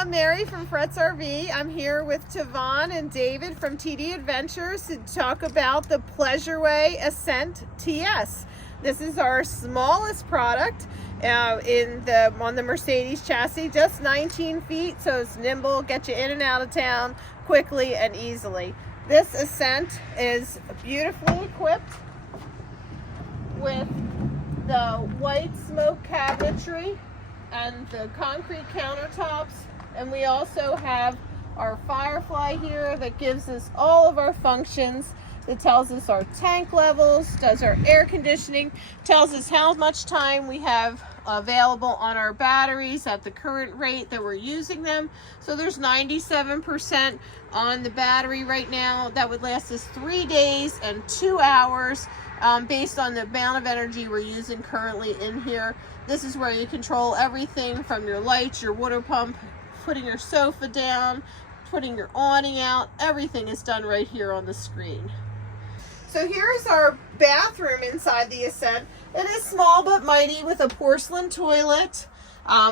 I'm Mary from Fretz RV. I'm here with Tavon and David from TD Adventures to talk about the Pleasureway Ascent TS. This is our smallest product on the Mercedes chassis, just 19 feet, so it's nimble, get you in and out of town quickly and easily. This Ascent is beautifully equipped with the white smoke cabinetry and the concrete countertops, and we also have our Firefly here that gives us all of our functions. It tells us our tank levels, does our air conditioning, tells us how much time we have available on our batteries at the current rate that we're using them. So there's 97% on the battery right now. That would last us 3 days and 2 hours based on the amount of energy we're using currently in here. This is where you control everything from your lights, your water pump, putting your sofa down, putting your awning out. Everything is done right here on the screen. So here's our bathroom inside the Ascent. It is small but mighty with a porcelain toilet.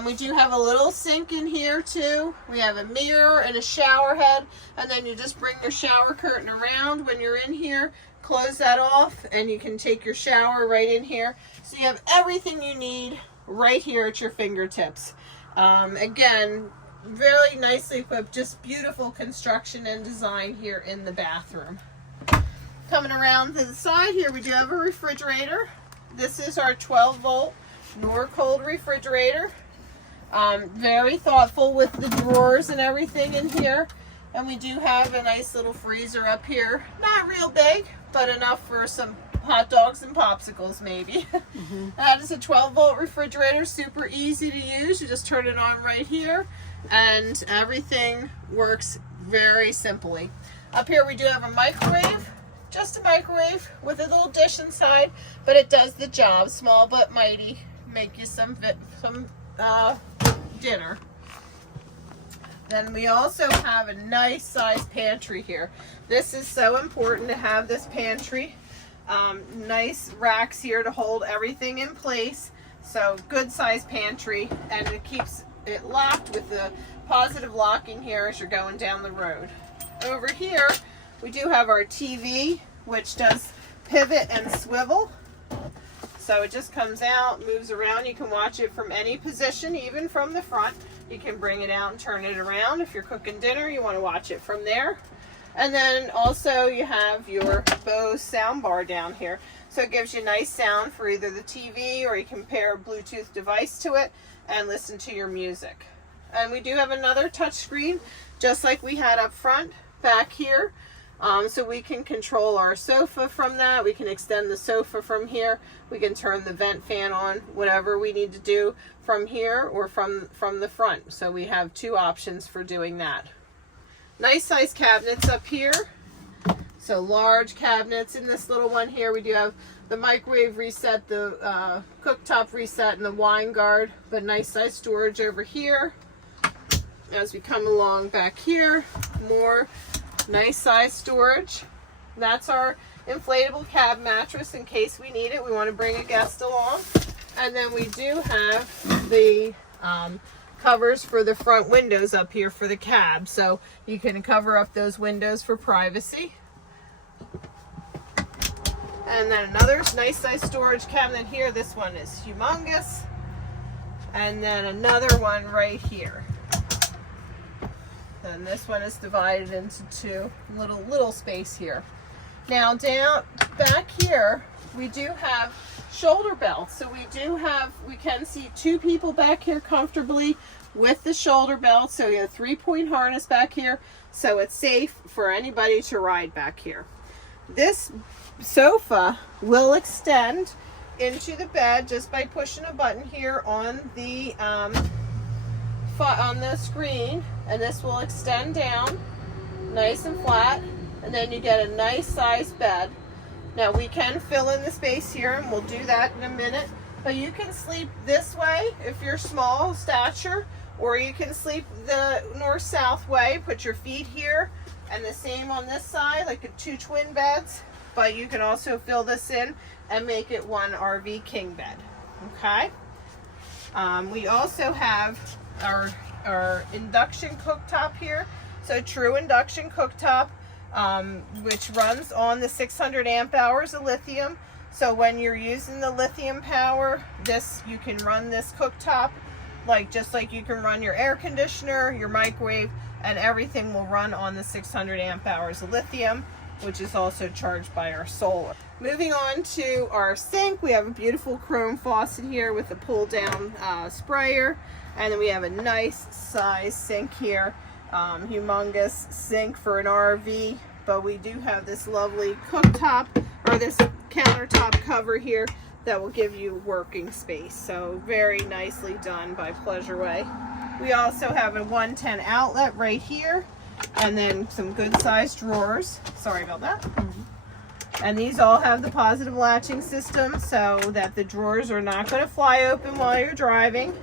We do have a little sink in here too. We have a mirror and a shower head, and then you just bring your shower curtain around when you're in here, close that off, and you can take your shower right in here. So you have everything you need right here at your fingertips. Again, very nicely equipped, just beautiful construction and design here in the bathroom. Coming around to the side here, we do have a refrigerator. This is our 12-volt Norcold refrigerator. Very thoughtful with the drawers and everything in here. And we do have a nice little freezer up here. Not real big, but enough for some hot dogs and popsicles maybe. That is a 12-volt refrigerator, super easy to use. You just turn it on right here and everything works very simply. Up here we do have a microwave. Just a microwave with a little dish inside, but it does the job. Small but mighty. Make you some dinner. Then we also have a nice sized pantry here. This is so important to have this pantry. Nice racks here to hold everything in place. So good sized pantry, and it keeps it locked with the positive locking here as you're going down the road. Over here we do have our TV, which does pivot and swivel. So it just comes out, moves around. You can watch it from any position, even from the front. You can bring it out and turn it around. If you're cooking dinner, you want to watch it from there. And then also you have your Bose sound bar down here. So it gives you nice sound for either the TV, or you can pair a Bluetooth device to it and listen to your music. And we do have another touch screen, just like we had up front back here. So we can control our sofa from that. We can extend the sofa from here. We can turn the vent fan on, whatever we need to do from here or from the front. So we have two options for doing that. Nice size cabinets up here. So large cabinets. In this little one here, we do have the microwave reset, the cooktop reset, and the wine guard. But nice size storage over here. As we come along back here, more nice size storage. That's our inflatable cab mattress in case we need it. We want to bring a guest along. And then we do have the covers for the front windows up here for the cab. So you can cover up those windows for privacy. And then another nice size storage cabinet here. This one is humongous. And then another one right here. And this one is divided into two, little space here. Now down back here, we do have shoulder belts. So we can see two people back here comfortably with the shoulder belt. So you have a 3-point harness back here. So it's safe for anybody to ride back here. This sofa will extend into the bed just by pushing a button here on the screen, and this will extend down nice and flat, and then you get a nice sized bed. Now we can fill in the space here, and we'll do that in a minute, but you can sleep this way if you're small stature, or you can sleep the north-south way. Put your feet here, and the same on this side, like two twin beds, but you can also fill this in and make it one RV king bed. Okay. We also have our our induction cooktop here. So true induction cooktop, which runs on the 600 amp hours of lithium. So when you're using the lithium power, you can run this cooktop just like you can run your air conditioner, your microwave, and everything will run on the 600 amp hours of lithium, which is also charged by our solar. Moving on to our sink, we have a beautiful chrome faucet here with a pull down sprayer, and then we have a nice size sink here, humongous sink for an RV, but we do have this lovely cooktop, or this countertop cover here, that will give you working space. So very nicely done by Pleasureway. We also have a 110 outlet right here, and then some good sized drawers. Sorry about that. And these all have the positive latching system so that the drawers are not going to fly open while you're driving.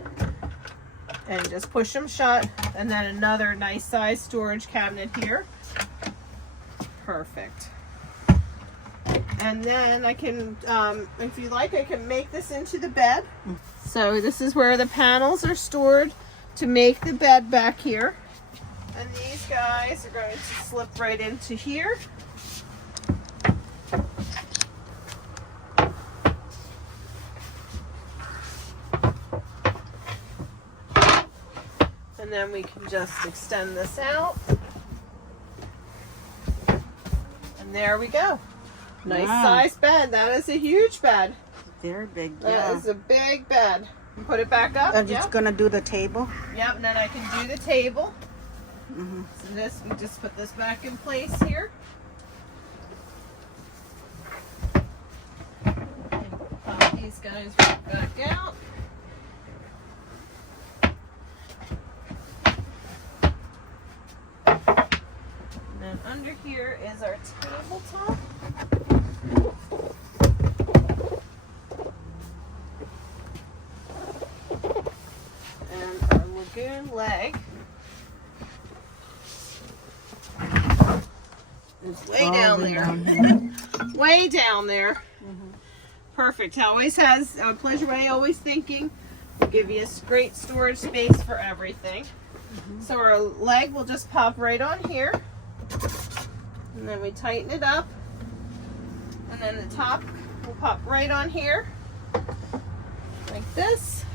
And just push them shut. And then another nice size storage cabinet here. Perfect. And then I can, if you like, I can make this into the bed. So this is where the panels are stored to make the bed back here. And these guys are going to slip right into here. And then we can just extend this out. And there we go. Nice size bed. That is a huge bed. Very big, yeah. That is a big bed. Put it back up. I'm just gonna do the table. Yep, and then I can do the table. So we just put this back in place here. Pop these guys right back out. And then under here is our tabletop. And our lagoon leg is way down there. Way down there. Perfect. Always has Pleasureway, always thinking. We'll give you a great storage space for everything. So our leg will just pop right on here. And then we tighten it up. And then the top will pop right on here. Like this.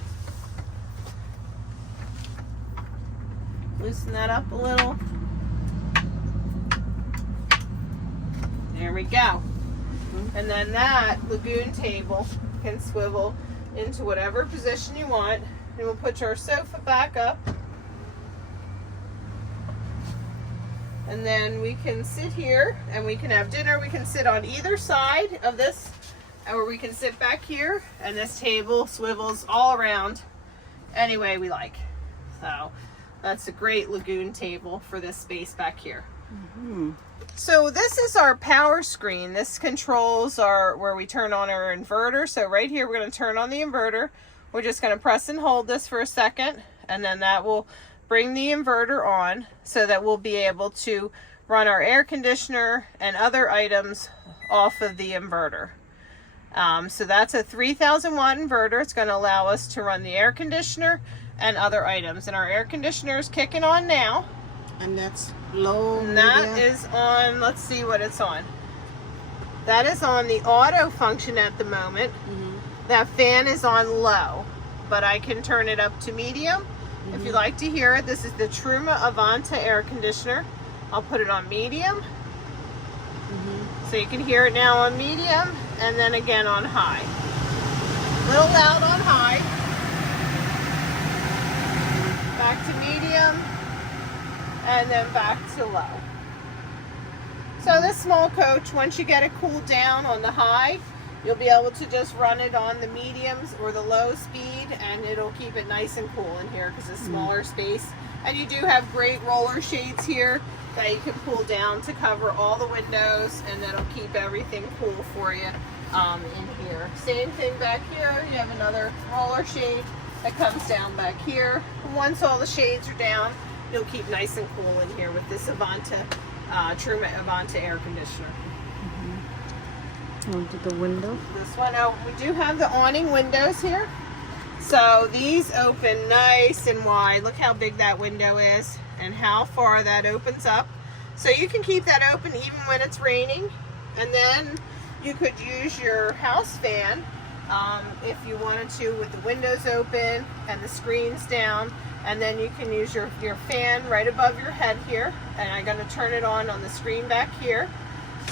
Loosen that up a little. There we go. And then that lagoon table can swivel into whatever position you want. And we'll put our sofa back up. And then we can sit here and we can have dinner. We can sit on either side of this, or we can sit back here, and this table swivels all around any way we like. So that's a great lagoon table for this space back here. So this is our power screen. This controls where we turn on our inverter. So right here, we're going to turn on the inverter. We're just going to press and hold this for a second, and then that will bring the inverter on so that we'll be able to run our air conditioner and other items off of the inverter. So that's a 3,000 watt inverter. It's going to allow us to run the air conditioner and other items. And our air conditioner is kicking on now. And that's low. And that is on, let's see what it's on. That is on the auto function at the moment. That fan is on low, but I can turn it up to medium. If you'd like to hear it, this is the Truma Avanta air conditioner. I'll put it on medium. So you can hear it now on medium, and then again on high. A little loud on high. Back to medium, and then back to low. So this small coach, once you get it cooled down on the high, you'll be able to just run it on the mediums or the low speed, and it'll keep it nice and cool in here because it's smaller space. And you do have great roller shades here that you can pull down to cover all the windows, and that'll keep everything cool for you in here. Same thing back here. You have another roller shade that comes down back here. Once all the shades are down, you'll keep nice and cool in here with this Avanta, Truma Avanta air conditioner. Onto the window. This one, we do have the awning windows here. So these open nice and wide. Look how big that window is and how far that opens up. So you can keep that open even when it's raining. And then you could use your house fan if you wanted to, with the windows open and the screens down. And then you can use your fan right above your head here. And I'm going to turn it on the screen back here.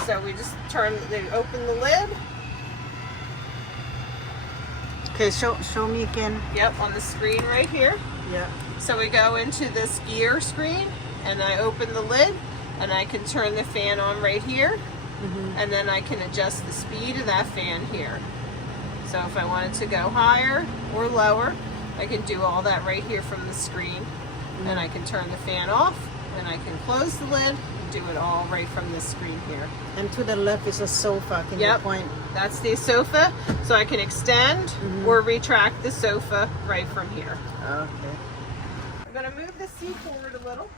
So we just open the lid. Okay, show me again. Yep, on the screen right here. Yeah. So we go into this gear screen, and I open the lid, and I can turn the fan on right here, and then I can adjust the speed of that fan here. So if I wanted to go higher or lower, I can do all that right here from the screen. And I can turn the fan off, and I can close the lid, and do it all right from the screen here. And to the left is a sofa. Can you point? That's the sofa, so I can extend or retract the sofa right from here. Okay. I'm going to move the seat forward a little.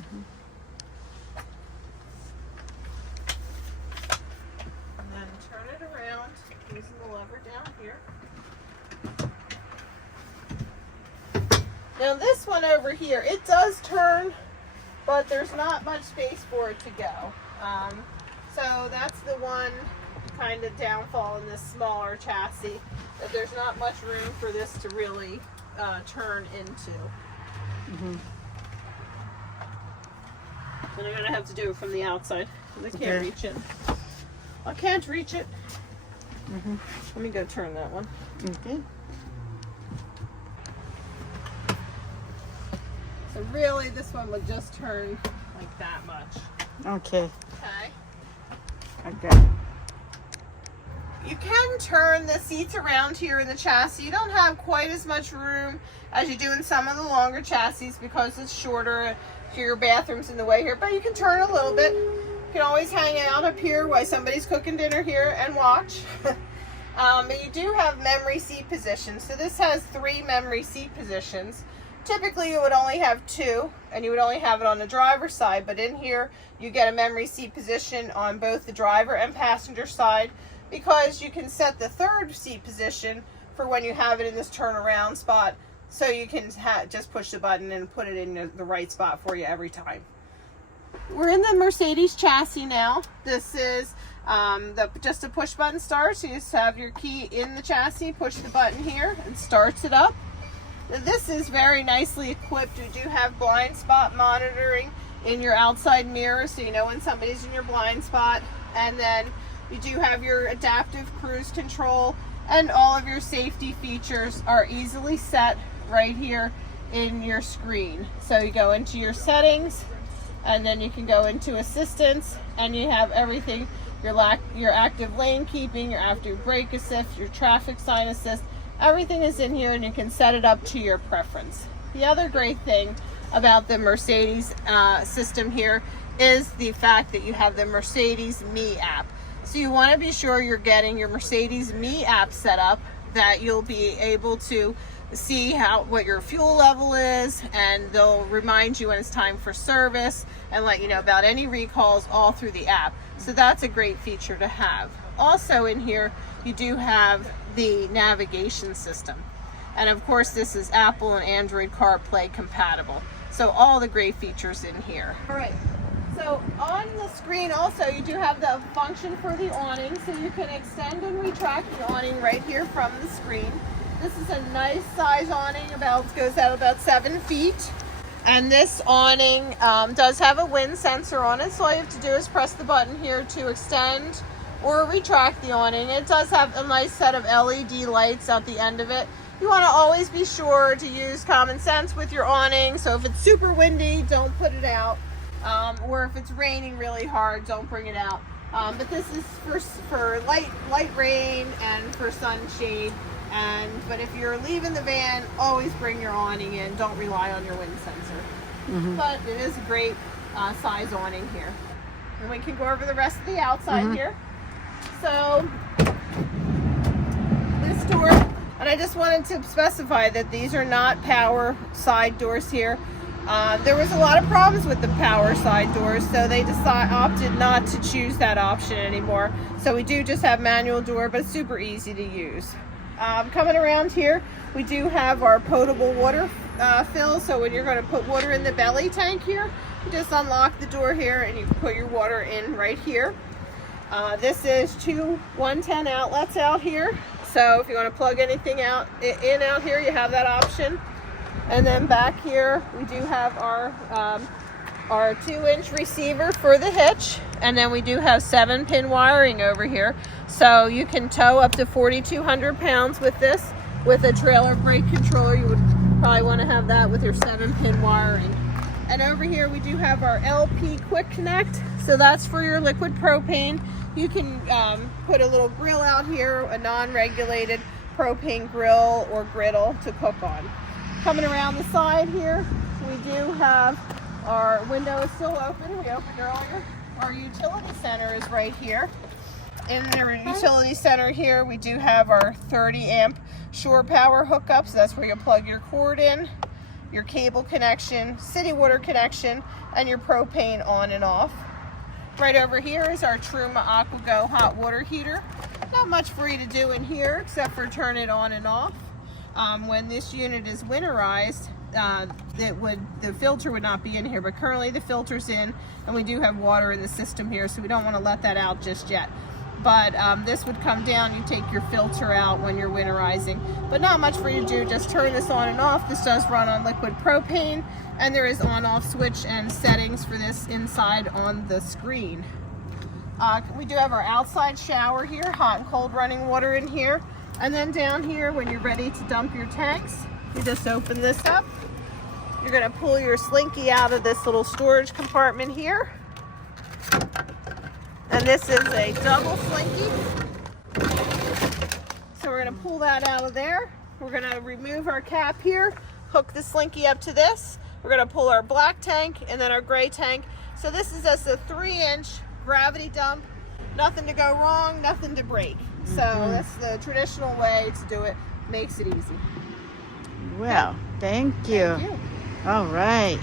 And then turn it around using the lever down here. Now this one over here, it does turn, but there's not much space for it to go. So that's the one kind of downfall in this smaller chassis, that there's not much room for this to really turn into. And I'm going to have to do it from the outside, because I can't reach it. I can't reach it. Let me go turn that one. Okay. So really, this one would just turn like that much. Okay. Okay. Okay. You can turn the seats around here in the chassis. You don't have quite as much room as you do in some of the longer chassis because it's shorter. Your bathroom's in the way here, but you can turn a little bit. You can always hang out up here while somebody's cooking dinner here and watch. But you do have memory seat positions. So this has 3 memory seat positions. Typically you would only have 2, and you would only have it on the driver's side, but in here you get a memory seat position on both the driver and passenger side, because you can set the 3rd seat position for when you have it in this turnaround spot, so you can just push the button and put it in the right spot for you every time. We're in the Mercedes chassis now. This is just a push button start, so you just have your key in the chassis, push the button here, and starts it up. This is very nicely equipped. We do have blind spot monitoring in your outside mirror, so you know when somebody's in your blind spot. And then you do have your adaptive cruise control, and all of your safety features are easily set right here in your screen. So you go into your settings, and then you can go into assistance, and you have everything, your active lane keeping, your active brake assist, your traffic sign assist. Everything is in here, and you can set it up to your preference. The other great thing about the Mercedes system here is the fact that you have the Mercedes Me app. So you want to be sure you're getting your Mercedes Me app set up, that you'll be able to see what your fuel level is, and they'll remind you when it's time for service and let you know about any recalls all through the app. So that's a great feature to have. Also in here, you do have the navigation system. And of course, this is Apple and Android CarPlay compatible. So all the great features in here. All right. So on the screen also, you do have the function for the awning. So you can extend and retract the awning right here from the screen. This is a nice size awning, goes out about 7 feet. And this awning does have a wind sensor on it. So all you have to do is press the button here to extend or retract the awning. It does have a nice set of LED lights at the end of it. You want to always be sure to use common sense with your awning. So if it's super windy, don't put it out. Or if it's raining really hard, don't bring it out. But this is for light rain and for sunshade. But if you're leaving the van, always bring your awning in. Don't rely on your wind sensor. But it is a great size awning here. And we can go over the rest of the outside here. So this door, and I just wanted to specify that these are not power side doors here. There was a lot of problems with the power side doors, so they opted not to choose that option anymore. So we do just have manual door, but it's super easy to use. Coming around here, we do have our potable water fill. So when you're going to put water in the belly tank here, you just unlock the door here and you can put your water in right here. This is 2 110 outlets out here. So if you want to plug anything out here, you have that option. And then back here, we do have our 2-inch receiver for the hitch. And then we do have 7-pin wiring over here. So you can tow up to 4,200 pounds with this. With a trailer brake controller, you would probably want to have that with your 7-pin wiring. And over here, we do have our LP Quick Connect. So that's for your liquid propane. You can put a little grill out here, a non-regulated propane grill or griddle to cook on. Coming around the side here, we do have our window is still open. We opened earlier. Our utility center is right here. In the utility center here, we do have our 30-amp shore power hookups. That's where you plug your cord in, your cable connection, city water connection, and your propane on and off. Right over here is our Truma AquaGo hot water heater. Not much for you to do in here except for turn it on and off. When this unit is winterized, the filter would not be in here, but currently the filter's in, and we do have water in the system here, so we don't want to let that out just yet. But this would come down, you take your filter out when you're winterizing. But not much for you to do, just turn this on and off. This does run on liquid propane, and there is on-off switch and settings for this inside on the screen. We do have our outside shower here, hot and cold running water in here. And then down here, when you're ready to dump your tanks, you just open this up. You're gonna pull your slinky out of this little storage compartment here. And this is a double slinky. So we're gonna pull that out of there. We're gonna remove our cap here, hook the slinky up to this. We're gonna pull our black tank and then our gray tank. So this is just a 3-inch gravity dump. Nothing to go wrong, nothing to break. So that's the traditional way to do it. Makes it easy. Well, thank you. Thank you. All right.